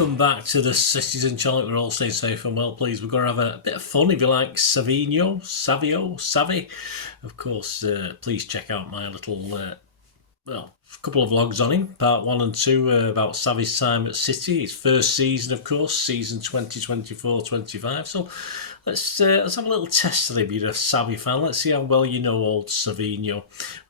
Welcome back to the Citizen Channel. We're all staying safe and well, please. We're going to have a bit of fun if you like. Savio, Savi. Of course, please check out my little, a couple of vlogs on him. Part 1 and 2 about Savi's time at City. His first season, of course, season 2024-25. So let's have a little test of him. You're a Savi fan. Let's see how well you know old Savino.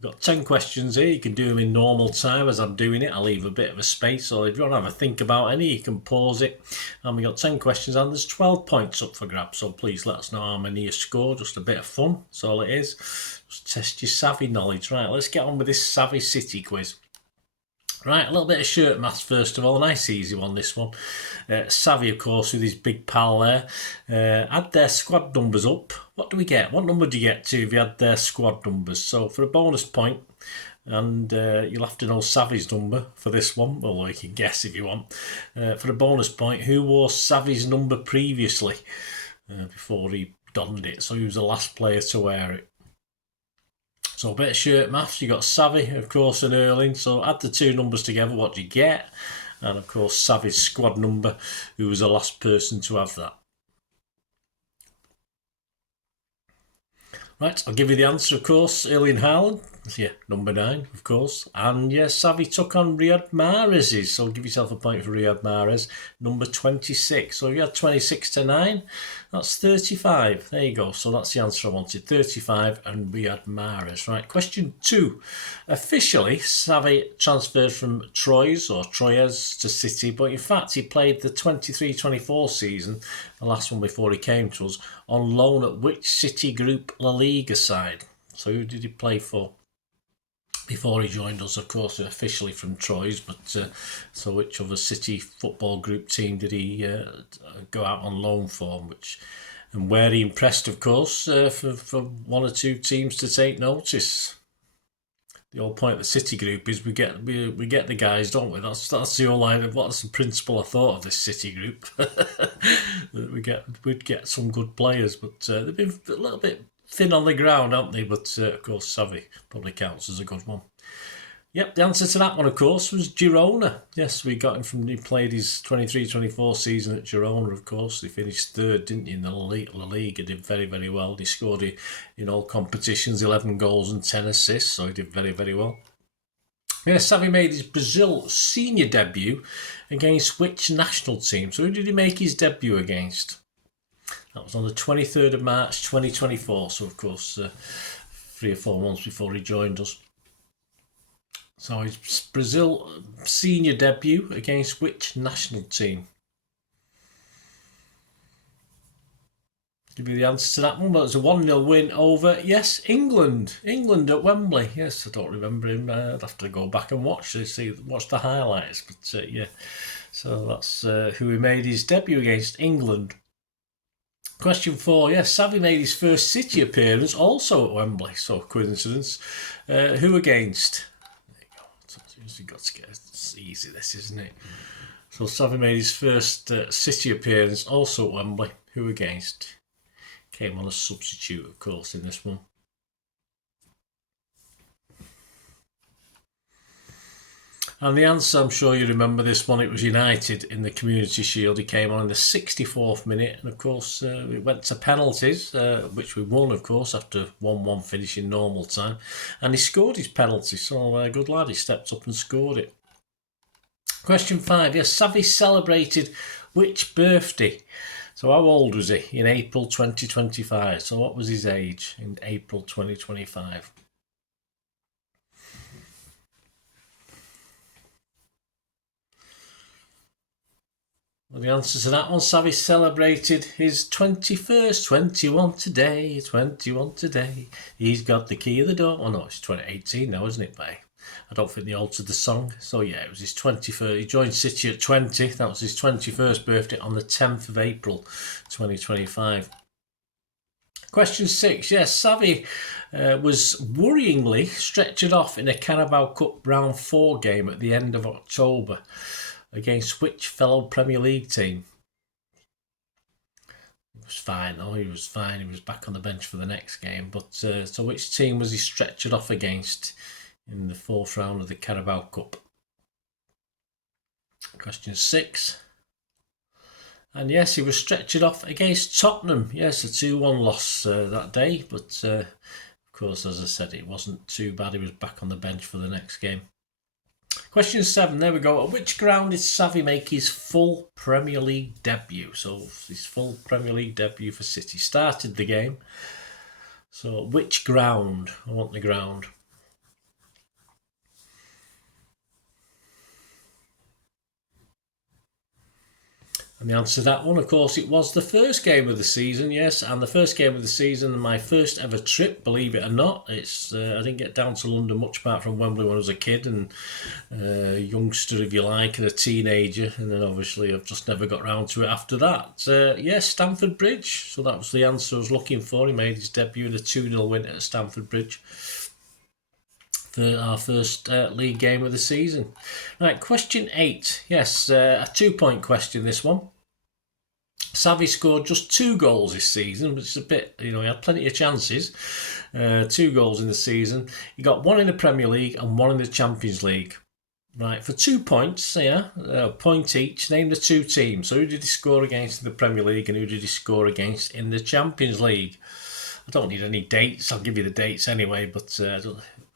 We've got 10 questions here. You can do them in normal time as I'm doing it. I'll leave a bit of a space, so if you want to have a think about any, you can pause it. And we've got 10 questions and there's 12 points up for grabs, so please let us know how many you score. Just a bit of fun, that's all it is. Just test your Savi knowledge. Right, let's get on with this Savi City quiz. Right, a little bit of shirt maths first of all. A nice easy one, this one. Savi, of course, with his big pal there, add their squad numbers up. What do we get? What number do you get to if you add their squad numbers? So for a bonus point, and you'll have to know Savi's number for this one, well, you can guess if you want. For a bonus point, who wore Savi's number previously before he donned it? So he was the last player to wear it. So a bit of shirt maths, you got Savi, of course, and Erling. So add the two numbers together, what do you get? And of course, Savi's squad number, who was the last person to have that. Right, I'll give you the answer, of course. Erling Haaland, yeah, number 9, of course. And yeah, Savi took on Riyad Mahrez's. So give yourself a point for Riyad Mahrez, number 26. So if you had 26 to 9, that's 35. There you go. So that's the answer I wanted. 35 and Riyad Mahrez. Right, question 2. Officially, Savi transferred from Troyes to City, but in fact, he played the 23-24 season, the last one before he came to us, on loan at which City Group La Liga side? So who did he play for before he joined us? Of course, officially from Troyes, but so which other City football group team did he go out on loan for? And where he impressed, of course, for one or two teams to take notice. The whole point of the City Group is we get the guys, don't we? That's the whole line of what's the principle I thought of this City Group. We'd get some good players, but they've been a little bit thin on the ground, haven't they? But of course, Savi probably counts as a good one. Yep, the answer to that one, of course, was Girona. Yes, we got him from, he played his 23-24 season at Girona, of course. He finished 3rd, didn't he, in the La Liga. Did very, very well. He scored in all competitions, 11 goals and 10 assists, so he did very, very well. Yeah, Savi made his Brazil senior debut against which national team? So who did he make his debut against? That was on the 23rd of March 2024, so of course 3 or 4 months before he joined us. So his Brazil senior debut against which national team? Give you the answer to that one. But it was a 1-0 win over, yes, England. England at Wembley. Yes, I don't remember him. I'd have to go back and watch the highlights. But yeah, so that's who he made his debut against, England. Question 4, yes, Savi made his first City appearance also at Wembley, so coincidence. Who against? There you go. So you've got to get, it's easy this, isn't it? So Savi made his first City appearance also at Wembley. Who against? Came on as substitute, of course, in this one. And the answer, I'm sure you remember this one, it was United in the Community Shield. He came on in the 64th minute, and of course it went to penalties, which we won, of course, after 1-1 finish in normal time. And he scored his penalty, so good lad, he stepped up and scored it. Question 5, yes, Savi celebrated which birthday? So how old was he in April 2025? So what was his age in April 2025? Well, the answer to that one, Savi celebrated his 21st, 21 today. He's got the key of the door. Oh no, it's 2018 now, isn't it, mate? I don't think they altered the song. So yeah, it was his 21st. He joined City at 20. That was his 21st birthday on the 10th of April, 2025. Question 6. Yes, Savi was worryingly stretchered off in a Carabao Cup round 4 game at the end of October. Against which fellow Premier League team? He was fine, though. He was fine. He was back on the bench for the next game. But so which team was he stretchered off against in the 4th round of the Carabao Cup? Question 6. And yes, he was stretchered off against Tottenham. Yes, a 2-1 loss that day. But of course, as I said, it wasn't too bad. He was back on the bench for the next game. Question 7, there we go. At which ground did Savi make his full Premier League debut? So his full Premier League debut for City. Started the game. So which ground? I want the ground. And the answer to that one, of course, it was the first game of the season, yes, and the first game of the season, my first ever trip, believe it or not. It's I didn't get down to London much apart from Wembley when I was a kid and a youngster, if you like, and a teenager, and then obviously I've just never got round to it after that. Yes, Stamford Bridge, so that was the answer I was looking for. He made his debut in a 2-0 win at Stamford Bridge for our first league game of the season. Right, question 8. Yes, a 2-point question, this one. Savi scored just 2 goals this season, which is a bit, he had plenty of chances. 2 goals in the season. He got 1 in the Premier League and 1 in the Champions League. Right, for 2 points, a point each, name the 2 teams. So who did he score against in the Premier League and who did he score against in the Champions League? I don't need any dates, I'll give you the dates anyway, but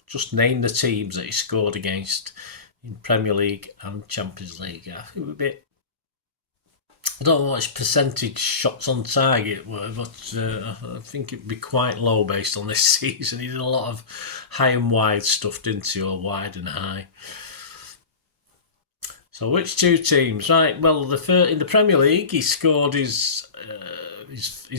just name the teams that he scored against in Premier League and Champions League. I think it would be, I don't know what his percentage shots on target were, but I think it would be quite low based on this season. He did a lot of high and wide stuff, didn't he, or wide and high. So which 2 teams? Right, well, in the Premier League, he scored his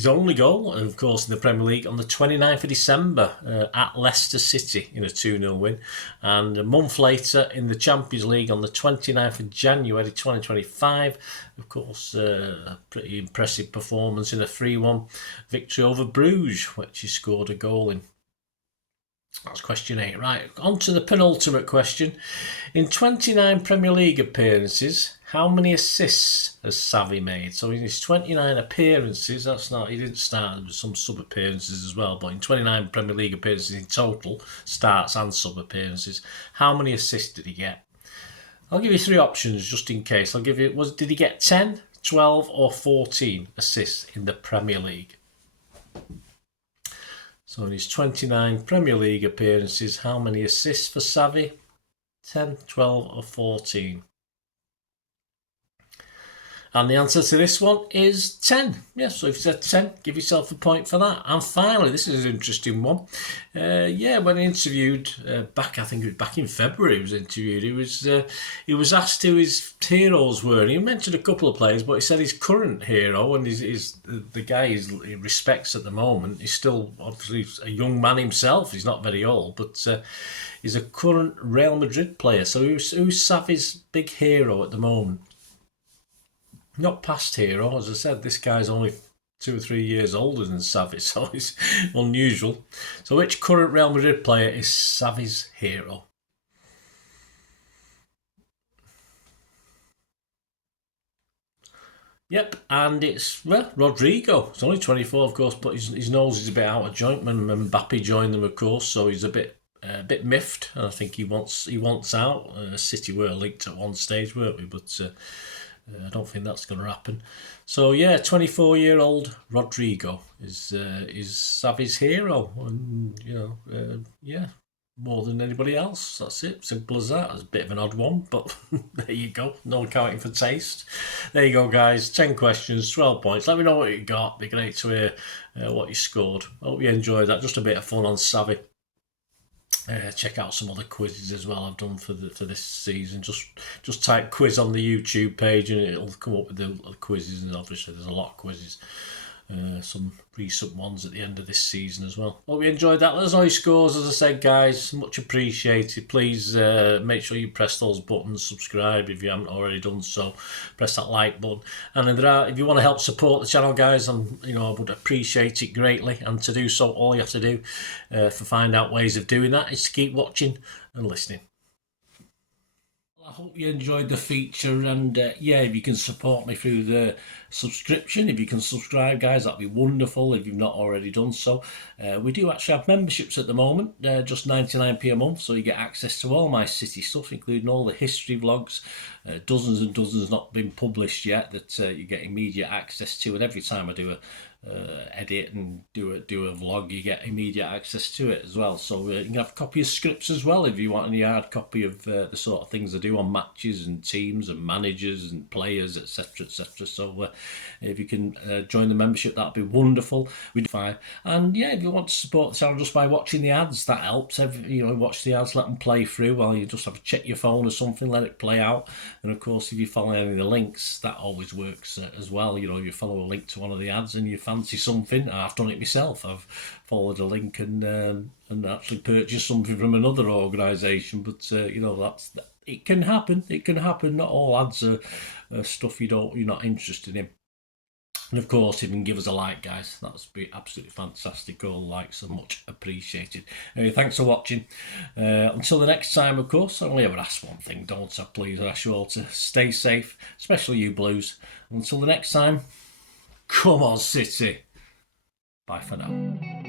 only goal, of course, in the Premier League on the 29th of December at Leicester City in a 2-0 win. And a month later in the Champions League on the 29th of January 2025, of course, a pretty impressive performance in a 3-1 victory over Bruges, which he scored a goal in. That's question 8. Right, on to the penultimate question. In 29 Premier League appearances, how many assists has Savi made? So in his 29 appearances, he didn't start with some sub-appearances as well, but in 29 Premier League appearances in total, starts and sub-appearances, how many assists did he get? I'll give you 3 options just in case. Did he get 10, 12 or 14 assists in the Premier League? So in his 29 Premier League appearances, how many assists for Savi? 10, 12 or 14? And the answer to this one is 10. Yes, so if you said 10, give yourself a point for that. And finally, this is an interesting one. When interviewed I think it was back in February, he was interviewed. He was asked who his heroes were. And he mentioned a couple of players, but he said his current hero and the guy he respects at the moment. He's still obviously a young man himself. He's not very old, but he's a current Real Madrid player. So who's Savi's big hero at the moment? Not past hero, as I said, this guy's only 2 or 3 years older than Savi, so it's unusual. So which current Real Madrid player is Savi's hero? Yep, and it's Rodrigo. He's only 24, of course, but his nose is a bit out of joint when Mbappe joined them, of course, so he's a bit miffed, and I think he wants out. City were linked at one stage, weren't we? But I don't think that's going to happen. So yeah, 24-year-old Rodrigo is Savi's hero, and more than anybody else. That's it. Simple as that. It's a bit of an odd one, but there you go. No accounting for taste. There you go, guys. 10 questions, 12 points. Let me know what you got. It'd be great to hear what you scored. I hope you enjoyed that. Just a bit of fun on Savi. Check out some other quizzes as well I've done for this season. Just type quiz on the YouTube page and it'll come up with the quizzes, and obviously there's a lot of quizzes. Some recent ones at the end of this season as well. Hope you enjoyed that. Let us know your scores, as I said, guys. Much appreciated. Please make sure you press those buttons, subscribe if you haven't already done so. Press that like button. And if you want to help support the channel, guys, I would appreciate it greatly. And to do so, all you have to do find out ways of doing that is to keep watching and listening. I hope you enjoyed the feature, and yeah, if you can support me through the subscription, if you can subscribe, guys, that'd be wonderful if you've not already done so. We do actually have memberships at the moment, just 99p a month, so you get access to all my city stuff, including all the history vlogs, dozens and dozens not been published yet that you get immediate access to, and every time I do a edit and do a vlog, you get immediate access to it as well. So you can have a copy of scripts as well if you want any hard copy of the sort of things I do on matches and teams and managers and players, etc. So if you can join the membership, that'd be wonderful. We do fine. And yeah, if you want to support the channel just by watching the ads, that helps. Watch the ads, let them play through while you just have to check your phone or something, let it play out. And of course, if you follow any of the links, that always works as well. If you follow a link to one of the ads and you fancy something, I've done it myself. I've followed a link and actually purchased something from another organisation. But it can happen. It can happen. Not all ads are stuff you're not interested in. And of course, if you can give us a like, guys, that would be absolutely fantastic. All likes are much appreciated. Anyway, thanks for watching. Until the next time, of course, I only ever ask one thing, don't I? Please, I ask you all to stay safe, especially you Blues. Until the next time, come on, City. Bye for now.